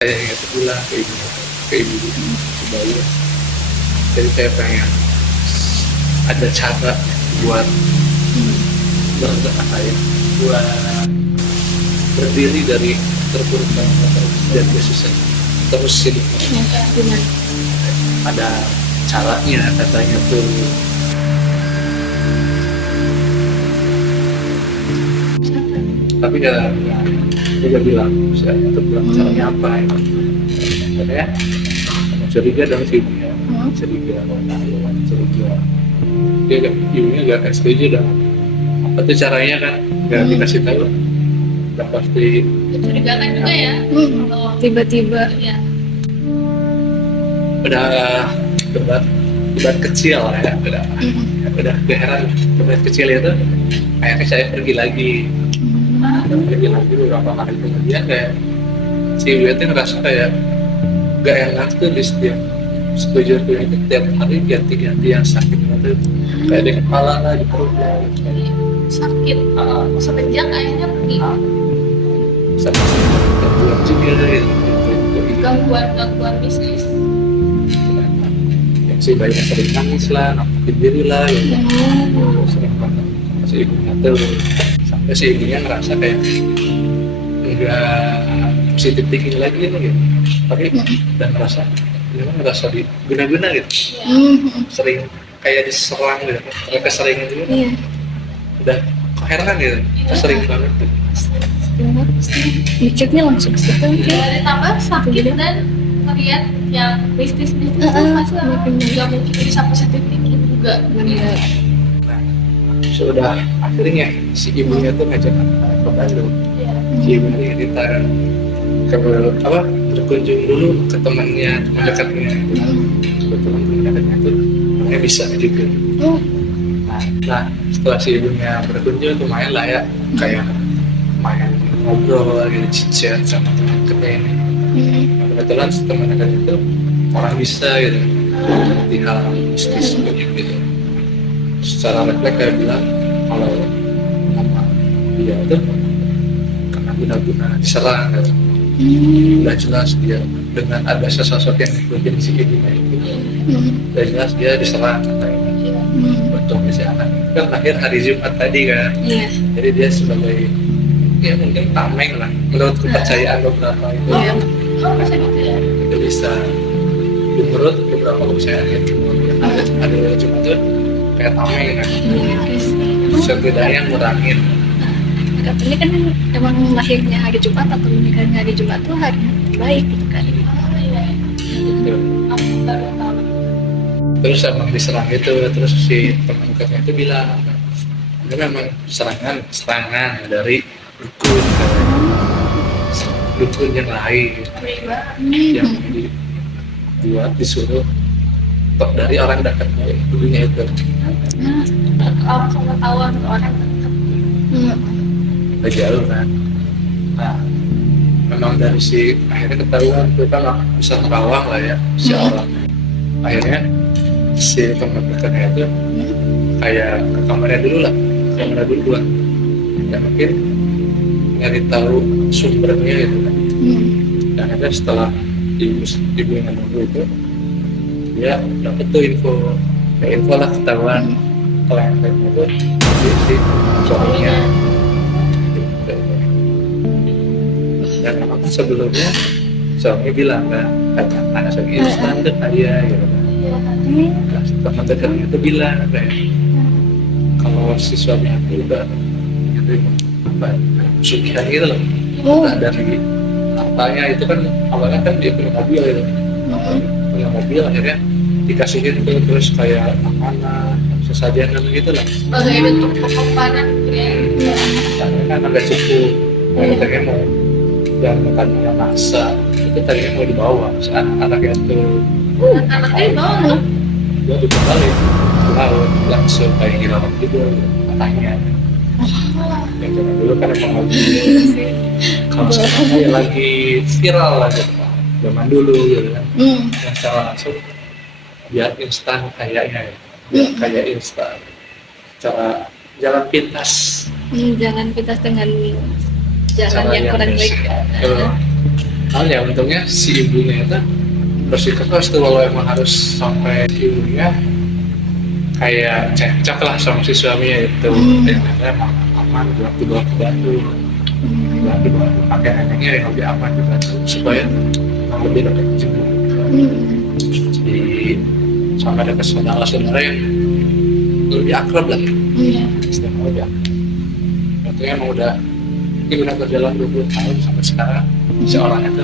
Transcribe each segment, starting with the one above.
Saya itu bilang ke ibu Bayu, jadi saya pengen ada cara buat apa ya, buat berdiri dari terpuruk dan susah terus hidupnya. Gimana? Ada caranya katanya tuh. Tapi dia bilang saya itu bilang caranya apa ya, katanya curiga dong sih ibunya, curiga dia ibunya gak setuju dah, apa tuh caranya kan gak dikasih tahu, udah pasti Mencurigakan juga ya. Tiba-tiba Ya. udah debat kecil ya, udah keheran debat kecil itu kayaknya saya pergi lagi beberapa hari kemudian, kayak si ibu itu ngerasa kayak gak enak tuh di setiap setuju itu tiap hari ganti-ganti yang sakit gitu, kayak di kepala lah, di perut lah gitu. Sakit. Semenjak ayahnya pergi. Sama gangguan juga gitu. Gangguan bisnis. Yang si bayinya sering nangis lah, nampakin diri lah gitu. Sering banget si ibunya tuh, sampai si ibunya ngerasa kayak enggak positif thinking lagi gitu, tapi dan ngerasa diguna-guna gitu, sering kayak diserang gitu, kayak keseringan gitu, udah keheran gitu, sering banget gitu. mikirnya langsung ke situ. Ditambah sakit dan ngeliat yang bisnis itu pasti nggak mungkin bisa positif thinking juga. Benar. Nah, sudah akhirnya si ibunya tuh ngajak ke Bandung. Si ibunya kita berkunjung dulu ke teman dekatnya itu. Kebetulan teman dekatnya itu orangnya bisa juga. Nah, setelah si ibunya berkunjung tuh main lah ya, kayak main ngobrol gitu, chat sama teman dekatnya ini. Nah, kebetulan si teman dekatnya itu orang bisa gitu, di hal bisnis gitu. Secara refleks kayak bilang kalau nama dia itu karena guna-guna diserang gitu. Udah jelas dia dengan ada sesosok yang ikutin si ibunya itu, udah jelas dia diserang katanya. Untungnya si anak kan lahir hari Jumat tadi kan, jadi dia sebagai ya mungkin tameng lah menurut kepercayaan beberapa itu. Bisa gitu ya. Itu bisa menurut beberapa kepercayaan itu ada Jumat tuh kayak tameng kan, setidaknya ngurangin. Katanya kan emang lahirnya hari Jumat atau menikahnya hari Jumat tuh hari baik gitu kan. Gitu. Aku baru tahu. Terus emang diserang itu, terus si teman dekatnya itu bilang ini memang serangan dari dukun katanya. Dukun yang lain yang dibuat disuruh dari orang dekatnya dulunya itu. Pengetahuan orang Udah jauh kan. Nah, memang dari si akhirnya ketahuan itu kan bisa terawang lah ya si orang. Akhirnya si teman dekatnya itu kayak ke kamarnya dulu buat ya mungkin nyari tahu sumbernya gitu kan. Dan ada setelah ibu yang nunggu itu dia dapet tuh info lah, ketahuan kliennya itu si suaminya gitu. Dan memang sebelumnya suami bilang kan anak suami instan tuh kaya gitu kan. Nah, teman dekatnya itu bilang kayak kalau si suami aku udah gitu apa pesugihan gitu loh. Nah, dari hartanya itu kan awalnya kan dia punya mobil gitu, punya mobil akhirnya dikasihin tuh terus kayak makanan sesajenan gitu lah. sebagai bentuk pengempanan ya. Karena kan agak cukup, tadinya mau dan makannya masak itu tadinya mau dibawa saat anak-anaknya tuh Anaknya dibawa loh. dia dibalik ke laut langsung kayak hilang gitu katanya. Yang zaman dulu kan emang lagi kalau sekarang kayak lagi viral lah gitu kan, zaman dulu gitu kan. Yang secara langsung biar instan kayaknya ya, biar kayak instan cara jalan pintas Jalan pintas dengan jalan yang kurang baik. Soalnya untungnya si ibunya itu bersikeras tuh kalau emang harus sampai ibunya kayak cekcok lah sama si suaminya itu. Yang ada emang aman buat dibawa ke Bandung, buat dibawa ke kakek neneknya yang lebih aman di Bandung supaya lebih dekat juga. Jadi sampai ada saudara-saudara yang lebih akrab lah. Iya. Istilahnya lebih akrab. Itu emang udah ini udah berjalan 20 tahun sampai sekarang si orang itu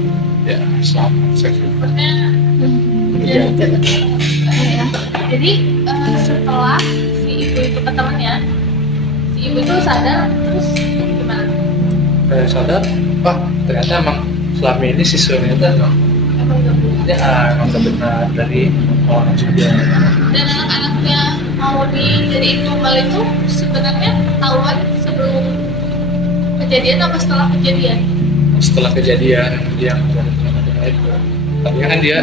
ya selamat sukses. Maksudnya Iya. Iya. jadi setelah si ibu itu ke temannya, si ibu itu sadar terus gimana? Saya sadar, wah ternyata emang selama ini si suami itu emang Emang gak punya. emang gak benar dari orang juga. Dan anak-anaknya mau dijadiin tumbal itu sebenarnya ketahuan sebelum kejadian apa setelah kejadian? Setelah kejadian yang itu, tadinya kan dia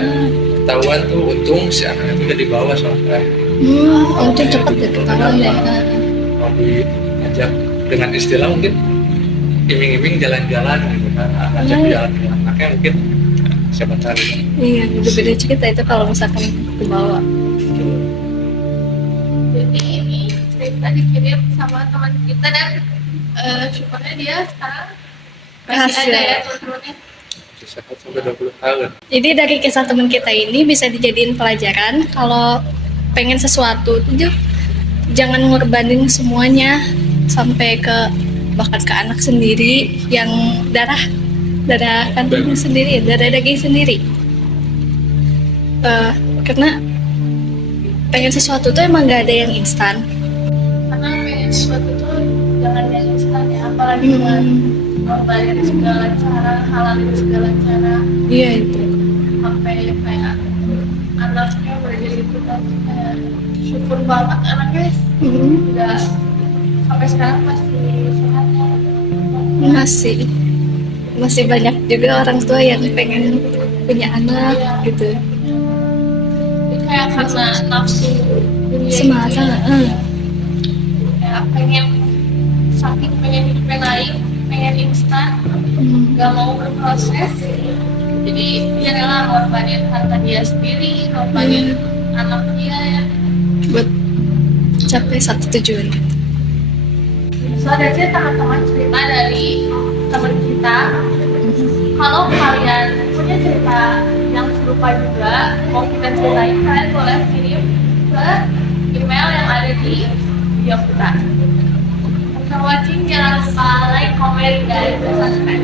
ketahuan tuh, untung si anak itu udah dibawa sampai Untung cepet ya ketahuan ya. mau diajak dengan istilah mungkin iming-iming jalan-jalan gitu kan, ajak jalan-jalan anaknya mungkin siapa tahu. Iya, beda cerita itu kalau misalkan ke bawah. Jadi ini cerita dikirim sama teman kita dan syukurnya dia sekarang masih Berhasil. ada ya teman-temannya. Sehat sampai 20 tahun. Jadi dari kisah teman kita ini bisa dijadiin pelajaran kalau pengen sesuatu itu jangan ngorbanin semuanya sampai ke bahkan ke anak sendiri yang darah kandung sendiri, darah daging sendiri. Karena pengen sesuatu tuh emang gak ada yang instan. Karena pengen sesuatu tuh jangan yang instan ya, apalagi dengan ngorbanin segala cara, halalin segala cara, Iya itu. sampai kayak anaknya udah jadi itu kan kayak syukur banget anaknya udah sampai sekarang masih sehat. Masih banyak juga orang tua yang pengen punya anak gitu. Jadi kayak karena nafsu dunia Semata, kayak pengen saking pengen hidupnya naik, pengen instan, gak mau berproses, jadi dia rela ngorbanin harta dia sendiri, ngorbanin anak dia ya. buat capai satu tujuan. So that's it teman-teman, cerita dari teman kita. Kalau kalian punya cerita yang serupa juga mau kita ceritain, kalian boleh kirim ke email yang ada di video kita. Thanks for watching, jangan lupa like, comment, dan subscribe.